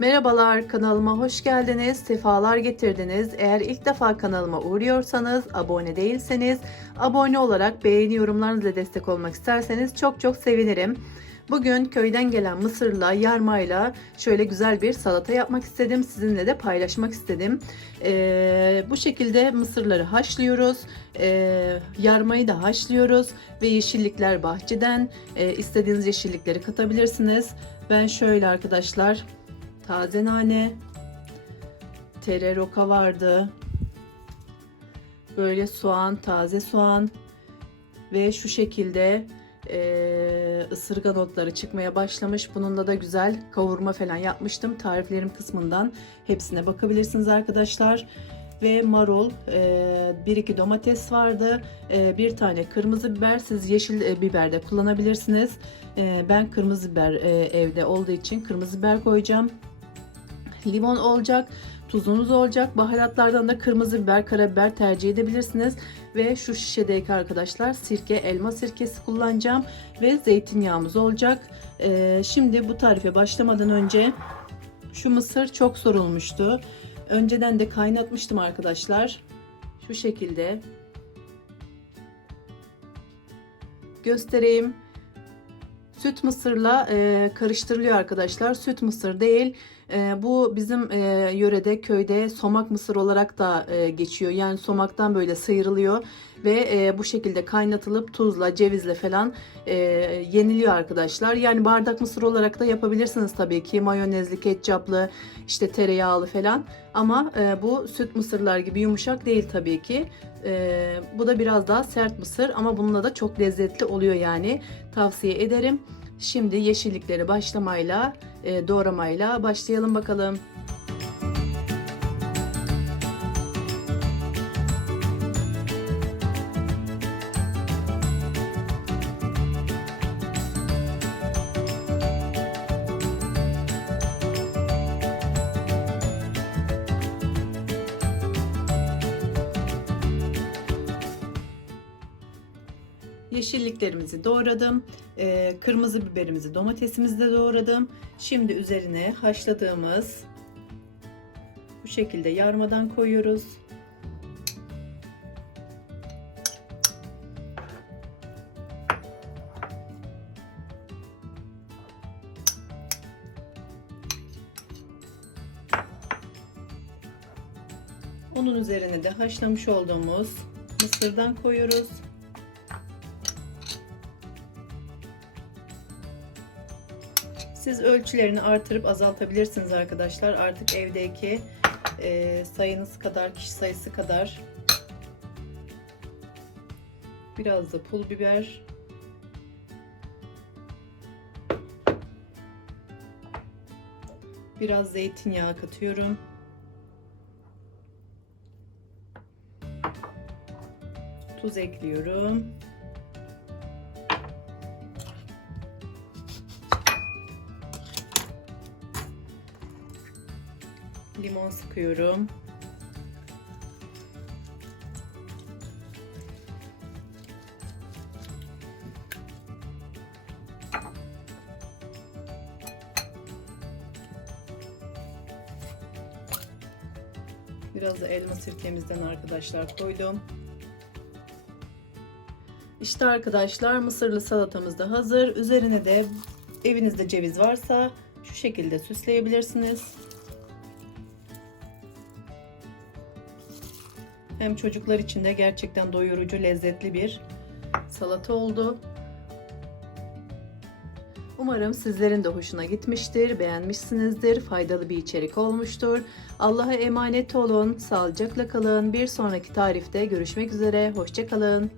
Merhabalar kanalıma hoş geldiniz, sefalar getirdiniz. Eğer ilk defa kanalıma uğruyorsanız, abone değilseniz, abone olarak beğeni yorumlarınızla destek olmak isterseniz çok çok sevinirim. Bugün köyden gelen mısırla, yarmayla şöyle güzel bir salata yapmak istedim. Sizinle de paylaşmak istedim. Ee, bu şekilde mısırları haşlıyoruz. Ee, yarmayı da haşlıyoruz. Ve yeşillikler bahçeden. Ee, istediğiniz yeşillikleri katabilirsiniz. Ben şöyle arkadaşlar taze nane, tere roka vardı. Böyle soğan, taze soğan ve şu şekilde e, ısırgan otları çıkmaya başlamış. Bununla da güzel kavurma falan yapmıştım. Tariflerim kısmından hepsine bakabilirsiniz arkadaşlar. Ve marul, e, bir iki domates vardı, e, bir tane kırmızı biber. Siz yeşil e, biber de kullanabilirsiniz. E, ben kırmızı biber e, evde olduğu için kırmızı biber koyacağım. Limon olacak, tuzunuz olacak. Baharatlardan da kırmızı biber, karabiber tercih edebilirsiniz. Ve şu şişedeki arkadaşlar sirke, elma sirkesi kullanacağım. Ve zeytinyağımız olacak. Ee, şimdi bu tarife başlamadan önce şu mısır çok sorulmuştu. Önceden de kaynatmıştım arkadaşlar. Şu şekilde. Göstereyim. Süt mısırla e, karıştırılıyor arkadaşlar. Süt mısır değil. E, bu bizim e, yörede köyde somak mısır olarak da e, geçiyor. Yani somaktan böyle sıyrılıyor ve e, bu şekilde kaynatılıp tuzla, cevizle falan e, yeniliyor arkadaşlar. Yani bardak mısır olarak da yapabilirsiniz tabii ki. Mayonezli, ketçaplı, işte tereyağlı falan. Ama e, bu süt mısırlar gibi yumuşak değil tabii ki. E, bu da biraz daha sert mısır ama bununla da çok lezzetli oluyor yani. Tavsiye ederim. Şimdi yeşillikleri başlamayla, e, doğramayla başlayalım bakalım. Yeşilliklerimizi doğradım. Ee, kırmızı biberimizi, domatesimizi de doğradım. Şimdi üzerine haşladığımız bu şekilde yarmadan koyuyoruz. Onun üzerine de haşlamış olduğumuz mısırdan koyuyoruz. Siz ölçülerini artırıp azaltabilirsiniz arkadaşlar. Artık evdeki e, sayınız kadar, kişi sayısı kadar. Biraz da pul biber. Biraz zeytinyağı katıyorum. Tuz ekliyorum. Limon sıkıyorum. Biraz da elma sirkemizden arkadaşlar koydum. İşte arkadaşlar mısırlı salatamız da hazır. Üzerine de evinizde ceviz varsa şu şekilde süsleyebilirsiniz. Hem çocuklar için de gerçekten doyurucu, lezzetli bir salata oldu. Umarım sizlerin de hoşuna gitmiştir, beğenmişsinizdir, faydalı bir içerik olmuştur. Allah'a emanet olun, sağlıcakla kalın. Bir sonraki tarifte görüşmek üzere, hoşçakalın.